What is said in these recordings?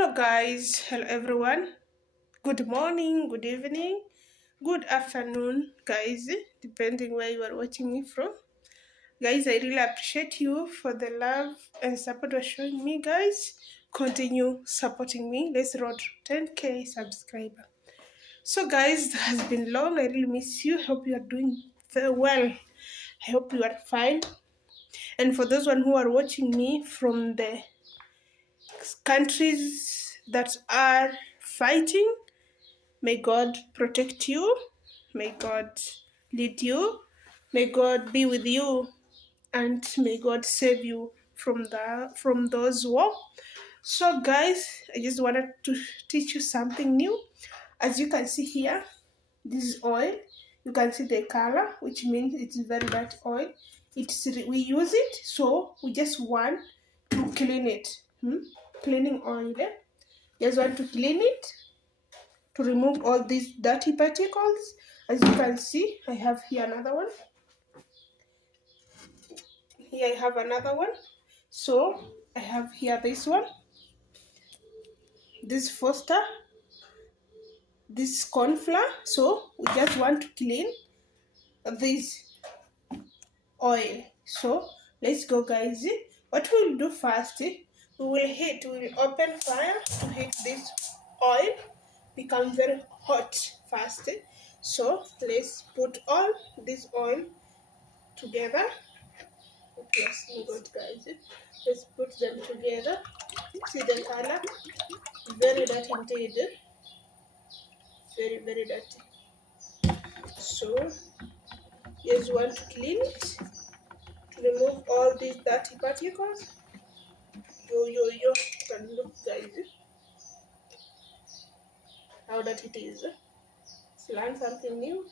Hello, guys. Hello, everyone. Good morning, good evening, good afternoon, guys, depending where you are watching me from. Guys, I really appreciate you for the love and support you're showing me, guys. Continue supporting me. Let's road to 10K subscriber. So, guys, it has been long. I really miss you. Hope you are doing very well. I hope you are fine. And for those one who are watching me from the countries that are fighting, may God protect you. May God lead you. May God be with you, and may God save you from those war. So, guys, I just wanted to teach you something new. As you can see here, this is oil. You can see the color, which means it's very dirty oil. We use it, so we just want to clean it. Cleaning oil. Just want to clean it to remove all these dirty particles. As you can see, I have here another one. Here I have another one. So I have here this one, this Foster, this corn flour. So we just want to clean this oil. So let's go, guys. What we'll do first, we'll open fire to heat this oil, become very hot fast. So let's put all this oil together. Yes, good, guys. Let's put them together. See the color? Very dirty indeed. Very, very dirty. So, yes, you want to clean it to remove all these dirty particles. Yo. Can look, guys, how dirty it is. Let's learn something new.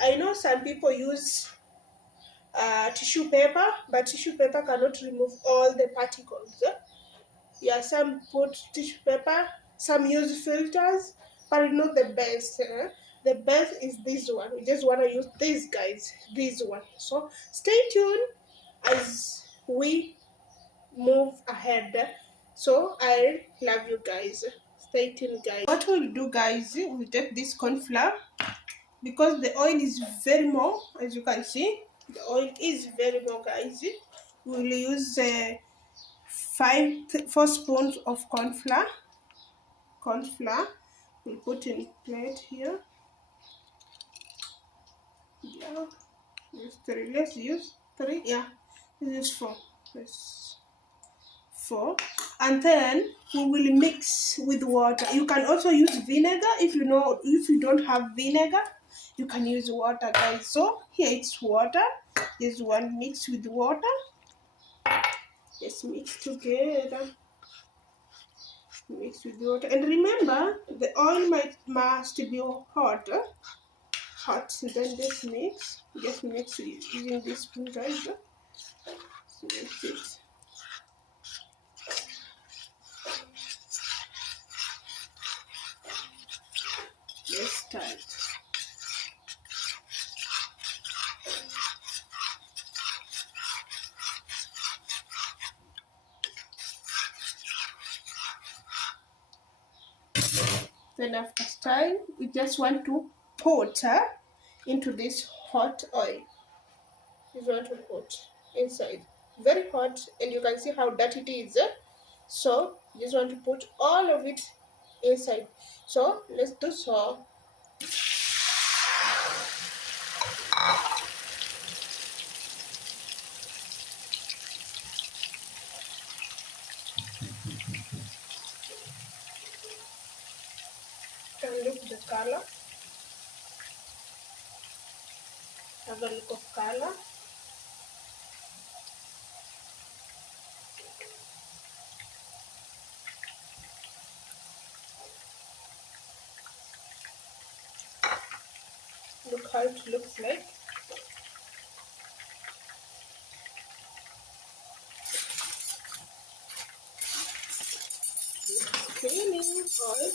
I know some people use tissue paper, but tissue paper cannot remove all the particles. Yeah, some put tissue paper, some use filters, but not the best. The best is this one. We just want to use this, guys, this one. So stay tuned as we move ahead. So I love you, guys. Stay tuned, guys. What we'll do, guys, we'll take this corn flour because the oil is very more. As you can see, the oil is very more, guys. We'll use 4 spoons of corn flour. We'll put in plate here. Yeah, use 3. Let's use 3. Yeah, this is 4. This 4. And then we will mix with water. You can also use vinegar if you don't have vinegar. You can use water, guys. So here it's water. This one mixed with water. Just mix together. Mix with water. And remember, the oil must be hot. Then just mix using this spoon, guys. So mix it. Let's start. Then after stirring, we just want to put into this hot oil. You want to put inside. Very hot, and you can see how dirty it is. So you just want to put all of it inside. So let's do so. And look the color. Have a look of color. Look how it looks like. Cleaning oil.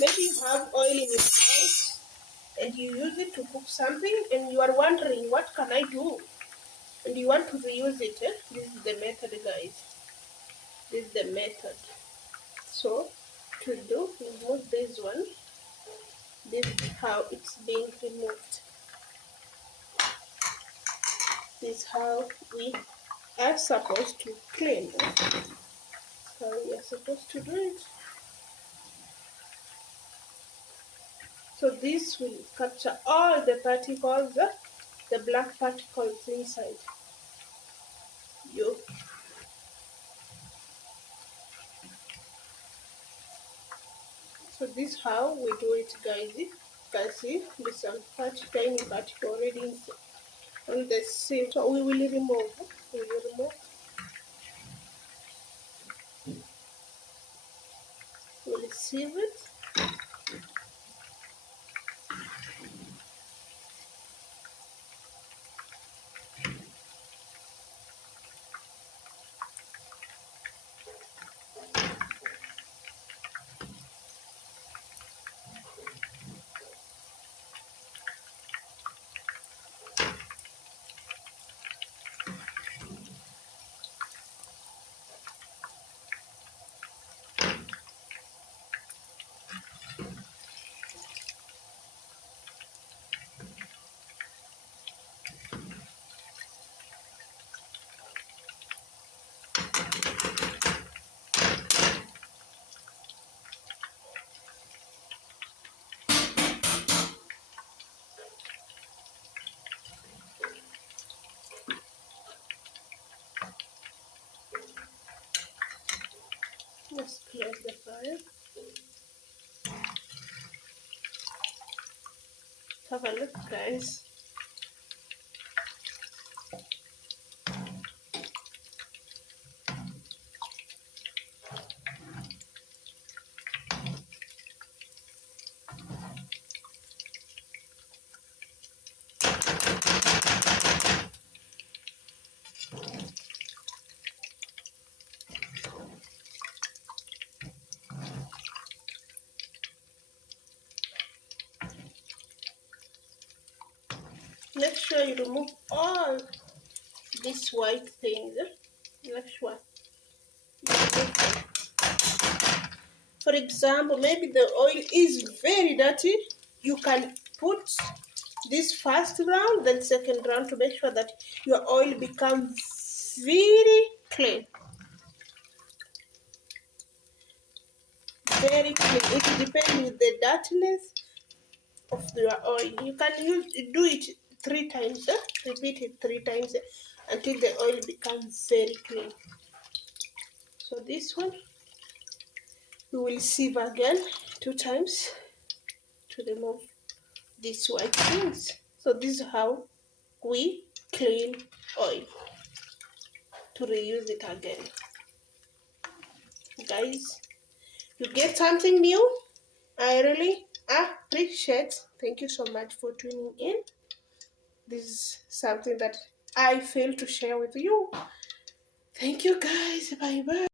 Maybe you have oil in your house and you use it to cook something and you are wondering, what can I do? And you want to reuse it. This is the method, guys. This is the method. So to do, remove this one. This is how it's being removed. This is how we are supposed to clean it. How we are supposed to do it. So this will capture all the particles, the black particles inside you. So this is how we do it, guys. You can see there's some tiny particle already on the sieve. So we will remove. We will remove. We'll sieve it. Let's close the fire. Have a look, guys. Make sure you remove all these white things. Make sure. For example, maybe the oil is very dirty. You can put this first round, then second round to make sure that your oil becomes very clean. Very clean. It depends with the dirtiness of your oil. You can do it 3 times. Repeat it 3 times until the oil becomes very clean. So this one we will sieve again 2 times to remove these white things. So this is how we clean oil to reuse it again. Guys, you get something new. I really appreciate. Thank you so much for tuning in. This is something that I feel to share with you. Thank you, guys. Bye bye.